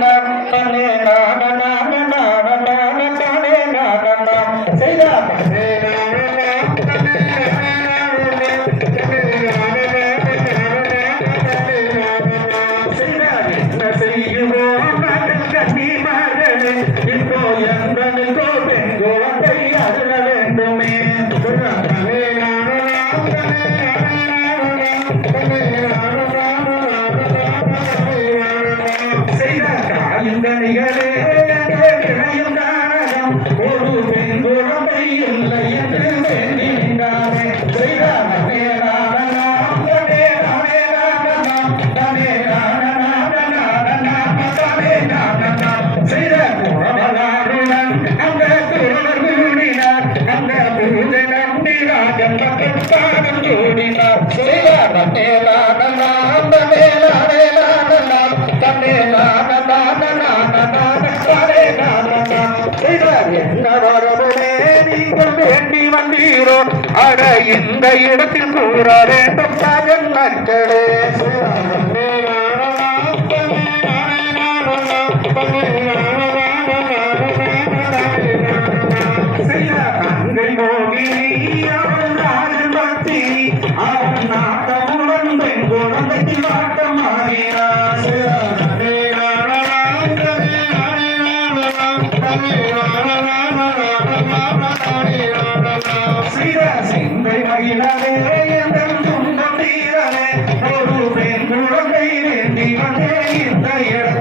Thank. நீங்கள் வேண்டி வந்தீரோ அட இந்த இடத்தில் கூற வேண்டும் மகன் மக்களே சிந்தை மகிழவே எங்கள் துன்பம் தீரவே ஒரு பெண் குழந்தை வேண்டி வந்தே இந்த இடம்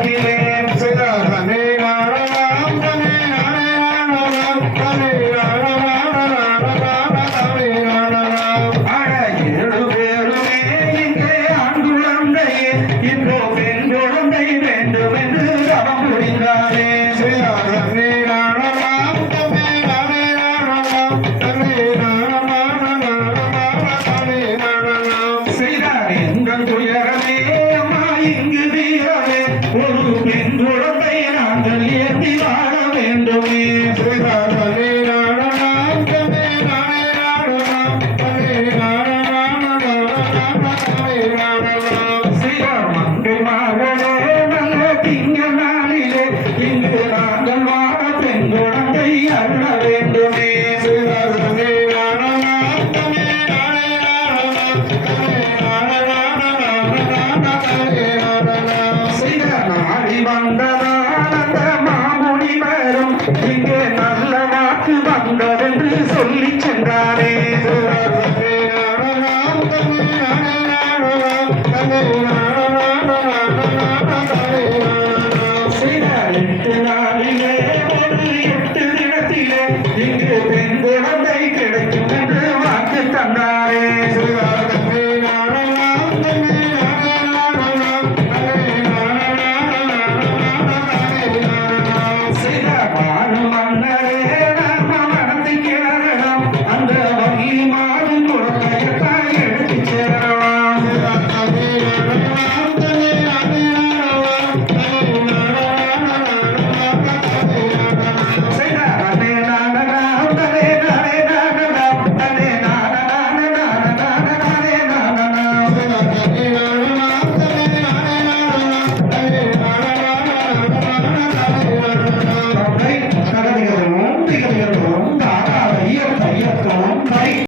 உலகுயரமே மாயிங்கு வீரமே ஒரு பெண் குழந்தை நாங்கள் ஏற்றி வாழ வேண்டுமே. ஸ்ரீராமே கிடைக்கும் என்று வாக்கு தந்தாரே